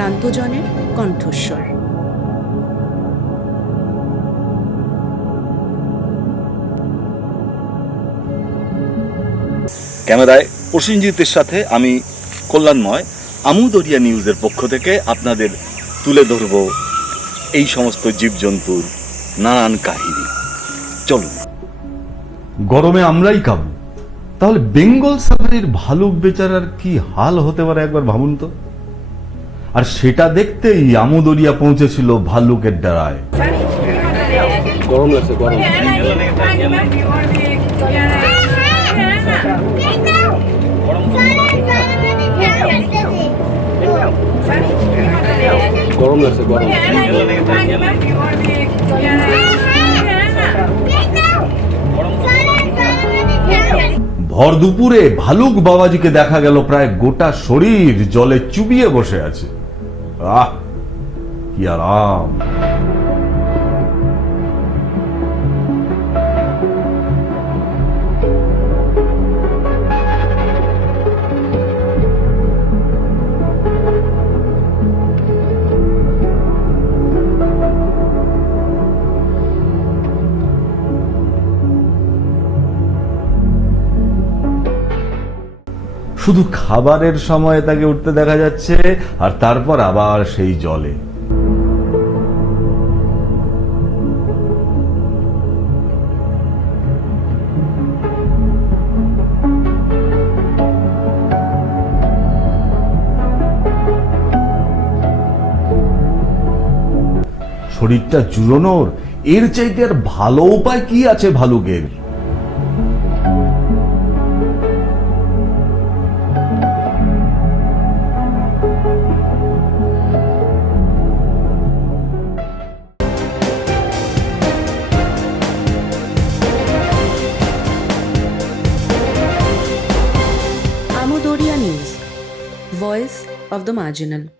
কতজনের কণ্ঠস্বর। ক্যামেরায় প্রসেনজিতের সাথে আমি কল্যাণময় আমুদরিয়া নিউজের পক্ষ থেকে আপনাদের তুলে ধরব এই সমস্ত জীবজন্তুর নানান কাহিনী। চলুন। গরমে আমরাই কাবু তাহলে বেঙ্গল সাফারির ভালুক বেচারার কি হাল হতে পারে একবার ভাবুন তো? আর সেটা দেখতেই আমুদরিয়া পৌঁছেছিল ভাল্লুকের ডারায়। গরম লাগছে গরম। গরম লাগছে গরম। ভর দুপুরে ভালুক বাবাজিকে দেখা গেল প্রায় গোটা শরীর জলে চুবিয়ে বসে আছে। আহ কি আরাম। শুধু খাবারের সময় তাকে উঠতে দেখা যাচ্ছে, আর তারপর আবার সেই জলে। শরীরটা জুড়োনোর এর চাইতে আর ভালো উপায় কি আছে ভালুকের? New Dodia News, Voice of the Marginal.